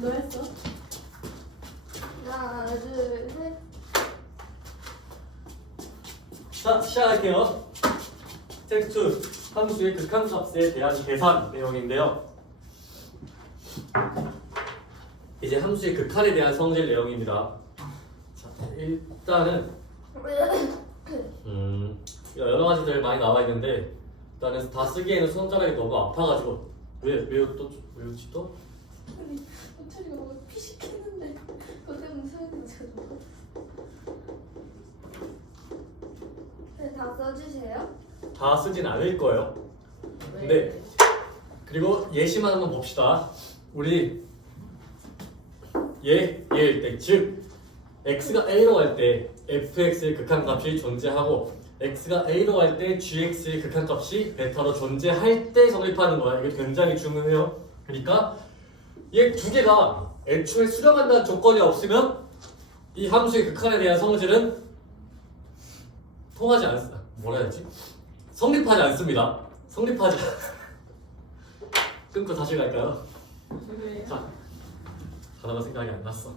너 했어? 하나, 둘, 셋. 자, 시작할게요. 텍스트 2 함수의 극한값에 대한 계산 내용인데요. 이제 함수의 극한에 대한 성질 내용입니다. 자, 일단은 음, 여러 가지들 많이 나와 있는데 일단은 다 쓰기에는 손가락이 너무 아파가지고 왜 왜요 또 왜요지 또? 아니, 호철이가 뭔가 피식했는데 그것 때문에 소용없어가지고. 네, 다 써주세요. 다 쓰진 않을 거예요. 근데 그리고 예시만 한번 봅시다. 우리 예, 예일 때, 즉 x가 a로 갈 때 fx의 극한값이 존재하고 x가 a로 갈 때 gx의 극한값이 베타로 존재할 때 성립하는 거야. 이게 굉장히 중요해요. 그러니까 얘 두 개가 애초에 수렴한다는 조건이 없으면 이 함수의 극한에 대한 성질은 통하지 않 뭐라 해야지? 성립하지 않습니다. 성립하지 끊고 다시 갈까요? 왜? 자, 단어가 생각이 안 났어.